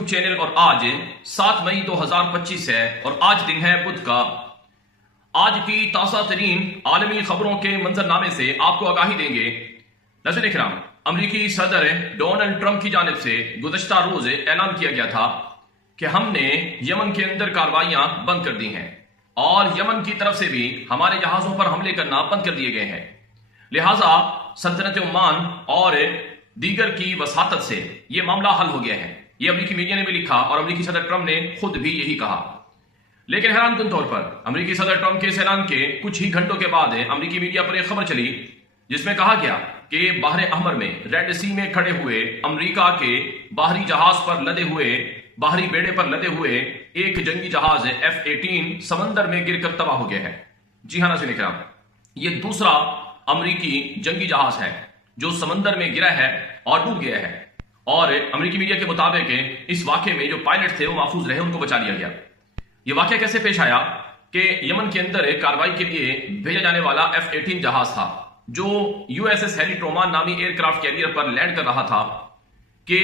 YouTube channel اور آج 7 مئی 2025 ہے اور آج دن ہے بدھ کا۔ آج کی تازہ ترین عالمی خبروں کے منظر نامے سے آپ کو آگاہی دیں گے۔ ناظرین اکرام، امریکی صدر ڈونلڈ ٹرمپ کی جانب سے گزشتہ روز اعلان کیا گیا تھا کہ ہم نے یمن کے اندر کارروائیاں بند کر دی ہیں اور یمن کی طرف سے بھی ہمارے جہازوں پر حملے کرنا بند کر دیے گئے ہیں، لہٰذا سلطنت عمان اور دیگر کی وساطت سے یہ معاملہ حل ہو گیا ہے۔ یہ امریکی میڈیا نے بھی لکھا اور امریکی صدر ٹرمپ نے خود بھی یہی کہا۔ لیکن حیران کن طور پر امریکی صدر ٹرمپ کے اس اعلان کے کچھ ہی گھنٹوں کے بعد امریکی میڈیا پر ایک خبر چلی جس میں کہا گیا کہ بحر احمر میں ریڈ سی میں کھڑے ہوئے امریکہ کے باہری جہاز پر لدے ہوئے باہری بیڑے پر لدے ہوئے ایک جنگی جہاز F-18 سمندر میں گر کر تباہ ہو گیا ہے۔ جی ہاں ناظرین اکرام، یہ دوسرا امریکی جنگی جہاز ہے جو سمندر میں گرا ہے اور ڈوب گیا ہے، اور امریکی میڈیا کے مطابق اس واقعے میں جو پائلٹ تھے وہ محفوظ رہے، ان کو بچا لیا گیا۔ یہ واقعہ کیسے پیش آیا کہ یمن کے اندر کارروائی کے لیے بھیجا جانے والا F-18 جہاز تھا جو USS ہیری ٹرومان نامی ایئر کرافٹ کیریئر پر لینڈ کر رہا تھا کہ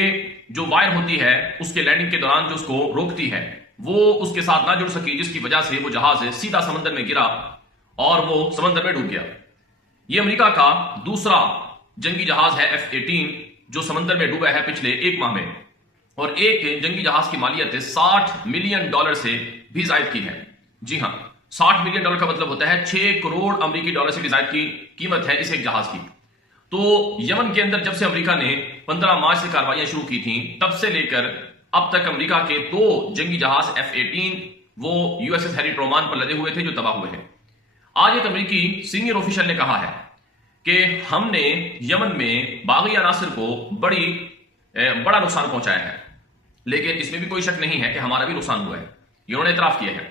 جو وائر ہوتی ہے اس کے لینڈنگ کے دوران جو اس کو روکتی ہے وہ اس کے ساتھ نہ جڑ سکی، جس کی وجہ سے وہ جہاز سیدھا سمندر میں گرا اور وہ سمندر میں ڈوب گیا۔ یہ امریکہ کا دوسرا جنگی جہاز ہے F-18 جو سمندر میں ڈوبا ہے پچھلے ایک ماہ میں، اور ایک جنگی جہاز کی مالیت $60 ملین سے بھی زائد کی ہے۔ جی ہاں، $60 ملین کا مطلب ہوتا ہے 6 کروڑ امریکی ڈالر سے بھی زائد کی قیمت ہے اس ایک جہاز کی۔ تو یمن کے اندر جب سے امریکہ نے 15 مارچ سے کارروائیاں شروع کی تھیں تب سے لے کر اب تک امریکہ کے 2 جنگی جہاز F-18 وہ USS ہیری ٹرومان پر لدے ہوئے تھے جو تباہ ہوئے ہیں۔ آج ایک امریکی سینئر آفیشل نے کہا ہے کہ ہم نے یمن میں باغی عناصر کو بڑا نقصان پہنچایا ہے، لیکن اس میں بھی کوئی شک نہیں ہے کہ ہمارا بھی نقصان ہوا ہے، یہ انہوں نے اعتراف کیا ہے۔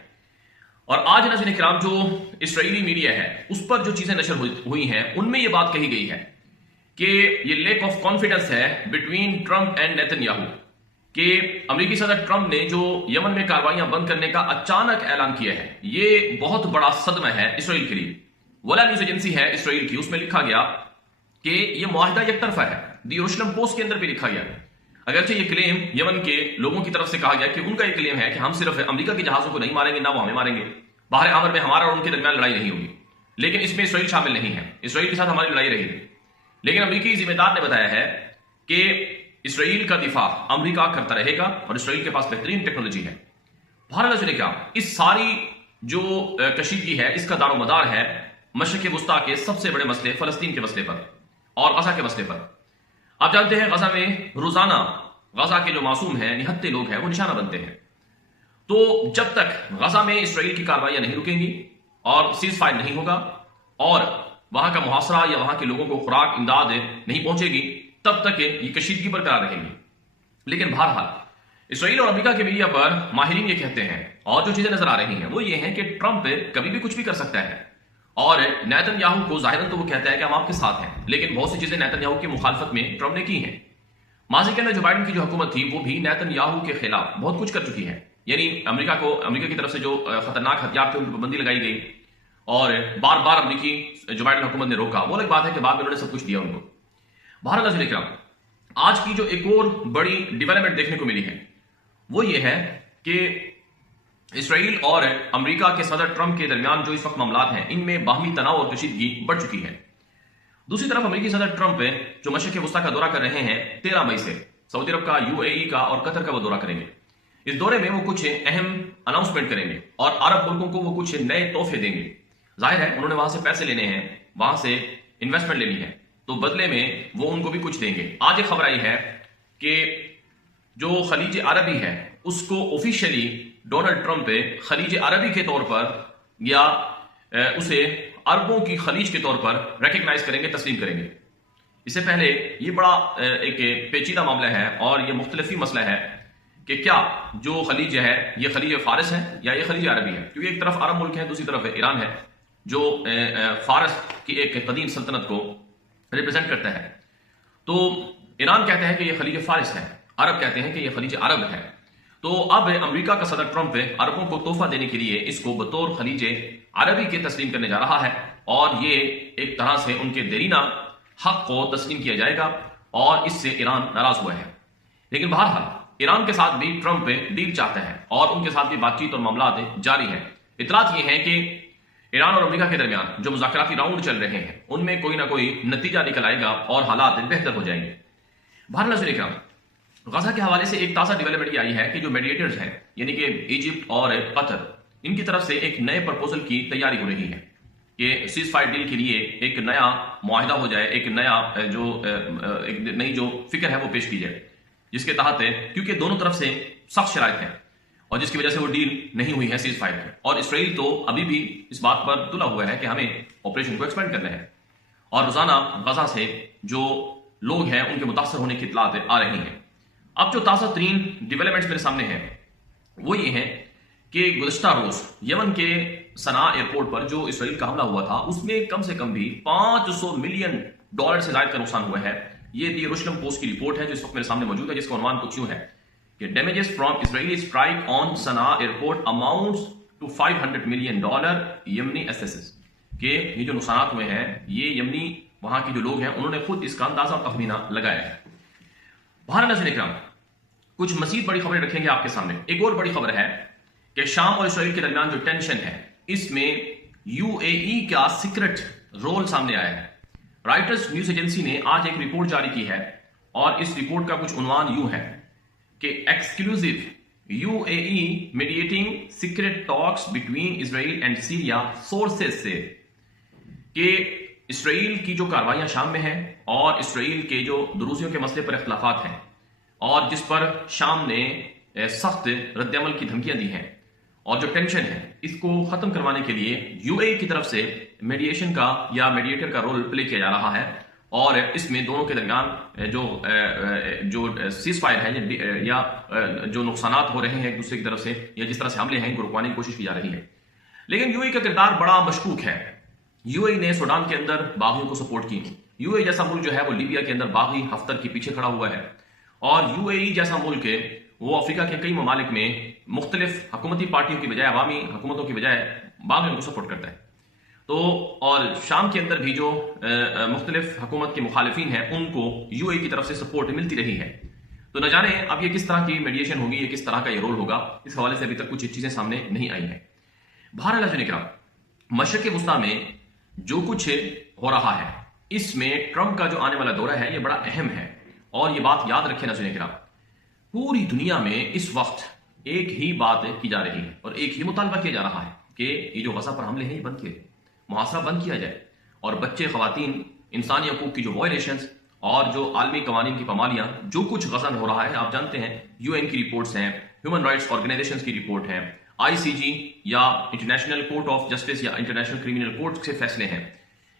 اور آج ناظرین اکرام جو اسرائیلی میڈیا ہے اس پر جو چیزیں نشر ہوئی ہیں ان میں یہ بات کہی گئی ہے کہ یہ لیک آف کانفیڈنس ہے between Trump and Nitin Yahoo, کہ امریکی صدر ٹرمپ نے جو یمن میں کارروائیاں بند کرنے کا اچانک اعلان کیا ہے یہ بہت بڑا صدمہ ہے اسرائیل کے لیے۔ ولا نیوز ایجنسی ہے اسرائیل کی، اس میں لکھا گیا کہ یہ معاہدہ یک طرفہ ہے۔ دی یروشلم پوسٹ کے اندر بھی لکھا گیا، اگرچہ یہ کلیم یمن کے لوگوں کی طرف سے کہا گیا کہ ان کا یہ کلیم ہے کہ ہم صرف امریکہ کے جہازوں کو نہیں ماریں گے، نہ وہ ہمیں ماریں گے، باہر احمر میں ہمارا اور ان کے درمیان لڑائی نہیں ہوگی، لیکن اس میں اسرائیل شامل نہیں ہے، اسرائیل کے ساتھ ہماری لڑائی رہی ہے۔ لیکن امریکی ذمہ دار نے بتایا ہے کہ اسرائیل کا دفاع امریکہ کرتا رہے گا اور اسرائیل کے پاس بہترین ٹیکنالوجی ہے۔ بہرحال نے کیا اس ساری جو کشیدگی ہے اس کا دار و مدار ہے مشرق وسطیٰ کے سب سے بڑے مسئلے فلسطین کے مسئلے پر اور غزہ کے مسئلے پر۔ آپ جانتے ہیں غزہ میں روزانہ غزہ کے جو معصوم ہیں، نہتے لوگ ہیں، وہ نشانہ بنتے ہیں۔ تو جب تک غزہ میں اسرائیل کی کارروائیاں نہیں رکیں گی اور سیز فائر نہیں ہوگا اور وہاں کا محاصرہ یا وہاں کے لوگوں کو خوراک امداد نہیں پہنچے گی تب تک یہ کشیدگی برقرار رہے گی۔ لیکن بہرحال اسرائیل اور امریکہ کے میڈیا پر ماہرین یہ کہتے ہیں اور جو چیزیں نظر آ رہی ہیں وہ یہ ہیں کہ ٹرمپ کبھی بھی کچھ بھی کر سکتا ہے، اور نیتن یاہو کو ظاہراً تو وہ کہتا ہے کہ ہم آپ کے ساتھ ہیں، لیکن بہت سی چیزیں نیتن یاہو کی مخالفت میں ٹرمپ نے کی ہیں۔ ماضی کے اندر جو بائیڈن کی جو حکومت تھی وہ بھی نیتن یاہو کے خلاف بہت کچھ کر چکی ہے، یعنی امریکہ کی طرف سے جو خطرناک ہتھیار تھے ان پر پابندی لگائی گئی اور بار بار امریکی جو بائیڈن حکومت نے روکا، وہ الگ بات ہے کہ بعد میں انہوں نے سب کچھ دیا ان کو۔ بہرحال ناظرین اکرام، آج کی جو ایک اور بڑی ڈیولپمنٹ دیکھنے کو ملی ہے وہ یہ ہے کہ اسرائیل اور امریکہ کے صدر ٹرمپ کے درمیان جو اس وقت معاملات ہیں ان میں باہمی تناؤ اور کشیدگی بڑھ چکی ہے۔ دوسری طرف امریکی صدر ٹرمپ جو مشرق وسطیٰ کا دورہ کر رہے ہیں 13 مئی سے، سعودی عرب کا، UAE کا اور قطر کا وہ دورہ کریں گے۔ اس دورے میں وہ کچھ اہم اناؤنسمنٹ کریں گے اور عرب ملکوں کو وہ کچھ نئے تحفے دیں گے۔ ظاہر ہے انہوں نے وہاں سے پیسے لینے ہیں، وہاں سے انویسٹمنٹ لینی ہے، تو بدلے میں وہ ان کو بھی کچھ دیں گے۔ آج ایک خبر آئی ہے کہ جو خلیج عربی ہے اس کو آفیشیلی ڈونلڈ ٹرمپ خلیج عربی کے طور پر یا اسے عربوں کی خلیج کے طور پر ریکگنائز کریں گے، تسلیم کریں گے۔ اس سے پہلے یہ بڑا ایک پیچیدہ معاملہ ہے اور یہ مختلفی مسئلہ ہے کہ کیا جو خلیج ہے یہ خلیج فارس ہے یا یہ خلیج عربی ہے، کیونکہ ایک طرف عرب ملک ہے، دوسری طرف ایران ہے جو فارس کی ایک قدیم سلطنت کو ریپرزینٹ کرتا ہے۔ تو ایران کہتا ہے کہ یہ خلیج فارس ہے، عرب کہتے ہیں کہ یہ خلیج عرب ہے۔ تو اب امریکہ کا صدر ٹرمپ عربوں کو تحفہ دینے کے لیے اس کو بطور خلیج عربی کے تسلیم کرنے جا رہا ہے، اور یہ ایک طرح سے ان کے دیرینہ حق کو تسلیم کیا جائے گا اور اس سے ایران ناراض ہوا ہے۔ لیکن بہرحال ایران کے ساتھ بھی ٹرمپ ڈیل چاہتے ہیں اور ان کے ساتھ بھی بات چیت اور معاملات جاری ہیں۔ اطلاعات یہ ہیں کہ ایران اور امریکہ کے درمیان جو مذاکراتی راؤنڈ چل رہے ہیں ان میں کوئی نہ کوئی نتیجہ نکل آئے گا اور حالات بہتر ہو جائیں گے۔ بہرحال ناظرین اکرام، غزہ کے حوالے سے ایک تازہ ڈیولپمنٹ یہ آئی ہے کہ جو میڈیٹرز ہیں یعنی کہ ایجپٹ اور قطر، ان کی طرف سے ایک نئے پرپوزل کی تیاری ہو رہی ہے کہ سیز فائر ڈیل کے لیے ایک نیا معاہدہ ہو جائے، ایک نئی جو فکر ہے وہ پیش کی جائے، جس کے تحت کیونکہ دونوں طرف سے سخت شرائط ہیں اور جس کی وجہ سے وہ ڈیل نہیں ہوئی ہے سیز فائر کی، اور اسرائیل تو ابھی بھی اس بات پر تلا ہوا ہے کہ ہمیں آپریشن کو ایکسپینڈ کرنا ہے، اور روزانہ غزہ سے جو لوگ ہیں ان کے متاثر ہونے کی اطلاعات آ رہی ہیں۔ اب جو تازہ ترین ڈیولپمنٹس میرے سامنے ہیں وہ یہ ہیں کہ گزشتہ روز یمن کے صنعاء ایئرپورٹ پر جو اسرائیل کا حملہ ہوا تھا اس میں کم سے کم بھی $500 ملین سے زائد کا نقصان ہوا ہے۔ یہ دی یروشلم پوسٹ کی رپورٹ ہے جو اس وقت میرے سامنے موجود ہے، جس کا عنوان کچھ یوں ہے کہ damages from Israeli strike on Sanaa airport amounts to $500 million Yemeni ایسیسز، کہ یہ جو نقصانات ہوئے ہیں یہ یمنی وہاں کے جو لوگ ہیں انہوں نے خود اس کا اندازہ اور تخمینہ لگایا ہے۔ بہرحال ناظرین اکرام، کچھ مزید بڑی خبریں رکھیں گے آپ کے سامنے۔ ایک اور بڑی خبر ہے کہ شام اور اسرائیل کے درمیان جو ٹینشن ہے اس میں UAE کا سیکرٹ رول سامنے آیا ہے۔ رائٹرز نیوز ایجنسی نے آج ایک رپورٹ جاری کی ہے اور اس رپورٹ کا کچھ عنوان یوں ہے کہ exclusive UAE mediating secret talks between Israel and Syria sources سے، کہ اسرائیل کی جو کاروائیاں شام میں ہیں اور اسرائیل کے جو دروزیوں کے مسئلے پر اختلافات ہیں اور جس پر شام نے سخت رد عمل کی دھمکیاں دی ہیں اور جو ٹینشن ہے اس کو ختم کروانے کے لیے UAE کی طرف سے میڈیشن کا یا میڈیٹر کا رول پلے کیا جا رہا ہے، اور اس میں دونوں کے درمیان جو سیز فائر ہے یا جو نقصانات ہو رہے ہیں ایک دوسرے کی طرف سے یا جس طرح سے حملے ہیں ان کو رکوانے کی کوشش کی جا رہی ہے۔ لیکن UAE کا کردار بڑا مشکوک ہے۔ UAE نے سوڈان کے اندر باغیوں کو سپورٹ کی۔ UAE جیسا ملک جو ہے وہ لیبیا کے اندر باغی ہفتر کے پیچھے کھڑا ہوا ہے، اور UAE جیسا ملک وہ افریقہ کے کئی ممالک میں مختلف حکومتی پارٹیوں کی بجائے عوامی حکومتوں کی بجائے باغیوں کو سپورٹ کرتا ہے۔ تو اور شام کے اندر بھی جو مختلف حکومت کے مخالفین ہیں ان کو UAE کی طرف سے سپورٹ ملتی رہی ہے۔ تو نہ جانے اب یہ کس طرح کی میڈیشن ہوگی، یہ کس طرح کا یہ رول ہوگا، اس حوالے سے ابھی تک کچھ چیزیں سامنے نہیں آئی ہیں۔ بہرحال ناظرین اکرام، مشرق وسطیٰ میں جو کچھ ہو رہا ہے اس میں ٹرمپ کا جو آنے والا دورہ ہے یہ بڑا اہم ہے، اور یہ بات یاد رکھیں ناظرین اکرام، پوری دنیا میں اس وقت ایک ہی بات کی جا رہی ہے اور ایک ہی مطالبہ کیا جا رہا ہے کہ یہ جو غزہ پر حملے ہیں یہ بند کیے، محاصرہ بند کیا جائے، اور بچے، خواتین، انسانی حقوق کی جو وائلیشنز اور جو عالمی قوانین کی پامالیاں، جو کچھ غزہ میں ہو رہا ہے، آپ جانتے ہیں UN کی رپورٹس ہیں، ہیومن رائٹس آرگنائزیشنز کی رپورٹ ہیں، ICG یا انٹرنیشنل کورٹ آف جسٹس یا انٹرنیشنل کرمنل کورٹ سے فیصلے ہیں،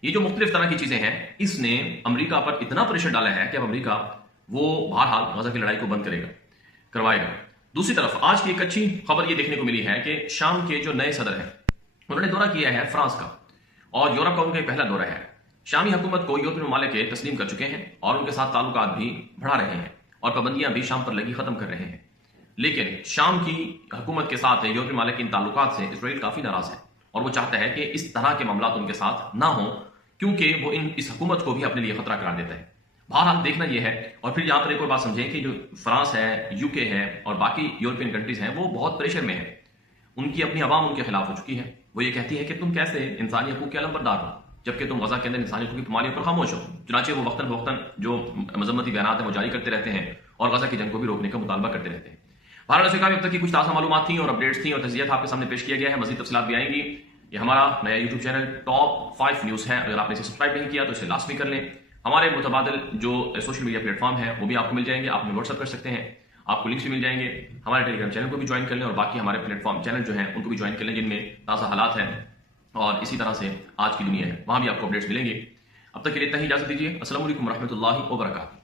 یہ جو مختلف طرح کی چیزیں ہیں اس نے امریکہ پر اتنا پریشر ڈالا ہے کہ اب امریکہ وہ بہرحال غزہ کی لڑائی کو بند کروائے گا۔ دوسری طرف آج کی ایک اچھی خبر یہ دیکھنے کو ملی ہے کہ شام کے جو نئے صدر ہیں انہوں نے دورہ کیا ہے فرانس کا، اور یورپ کا ان کا پہلا دورہ ہے۔ شامی حکومت کو یورپی ممالک تسلیم کر چکے ہیں اور ان کے ساتھ تعلقات بھی بڑھا رہے ہیں اور پابندیاں بھی شام پر لگی ختم کر رہے ہیں، لیکن شام کی حکومت کے ساتھ یورپی ممالک ان تعلقات سے اسرائیل کافی ناراض ہے اور وہ چاہتا ہے کہ اس طرح کے معاملات ان کے ساتھ نہ ہوں، کیونکہ وہ اس حکومت کو بھی اپنے لیے خطرہ قرار دیتا ہے۔ بہرحال دیکھنا یہ ہے، اور پھر یہاں پر ایک اور بات سمجھیں کہ جو فرانس ہے، UK ہے اور باقی یورپین کنٹریز ہیں وہ بہت پریشر میں ہیں، ان کی اپنی عوام ان کے خلاف ہو چکی ہے۔ وہ یہ کہتی ہے کہ تم کیسے انسانی حقوق کے علمبردار ہو جبکہ تم غزہ کے اندر انسانی حقوق کی پامالیوں پر خاموش ہو۔ چنانچہ وہ وقتاً فوقتاً جو مذمتی بیانات ہیں وہ جاری کرتے رہتے ہیں اور غزہ کی جنگ کو بھی روکنے کا مطالبہ کرتے رہتے ہیں۔ بہرحال سے اب تک کی کچھ تازہ معلومات تھیں اور اپڈیٹس تھیں اور تجزیات آپ کے سامنے پیش کیا گیا ہے، مزید تفصیلات بھی آئیں گی۔ یہ ہمارا نیا YouTube چینل ٹاپ 5 نیوز ہے، اگر آپ نے اسے سبسکرائب نہیں کیا تو اسے لازمی کر لیں۔ ہمارے متبادل جو سوشل میڈیا پلیٹ فارم ہے وہ بھی آپ کو مل جائیں گے، آپ ہمیں واٹس ایپ کر سکتے ہیں، آپ کو لنکس بھی مل جائیں گے۔ ہمارے ٹیلی گرام چینل کو بھی جوائن کر لیں اور باقی ہمارے پلیٹ فارم چینل جو ہیں ان کو بھی جوائن کر لیں جن میں تازہ حالات ہیں اور اسی طرح سے آج کی دنیا ہے، وہاں بھی آپ کو اپڈیٹس ملیں گے۔ اب تک کے لیے اتنا ہی، اجازت دیجیے۔ السلام علیکم ورحمۃ اللہ وبرکاتہ۔